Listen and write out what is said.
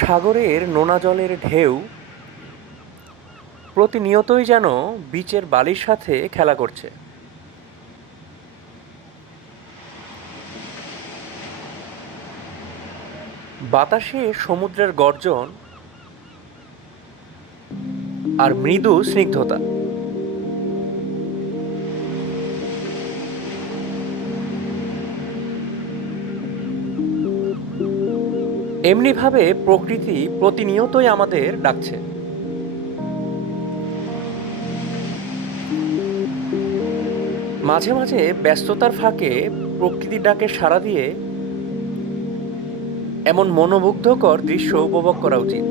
সাগরের নোনা জলের ঢেউ প্রতিনিয়তই যেন বিচের বালির সাথে খেলা করছে। বাতাসে সমুদ্রের গর্জন আর মৃদু স্নিগ্ধতা। এমনিভাবে প্রকৃতি প্রতিনিয়তই আমাদের ডাকছে। মাঝে মাঝে ব্যস্ততার ফাঁকে প্রকৃতির ডাকে সাড়া দিয়ে এমন মনোমুগ্ধকর দৃশ্য উপভোগ করা উচিত।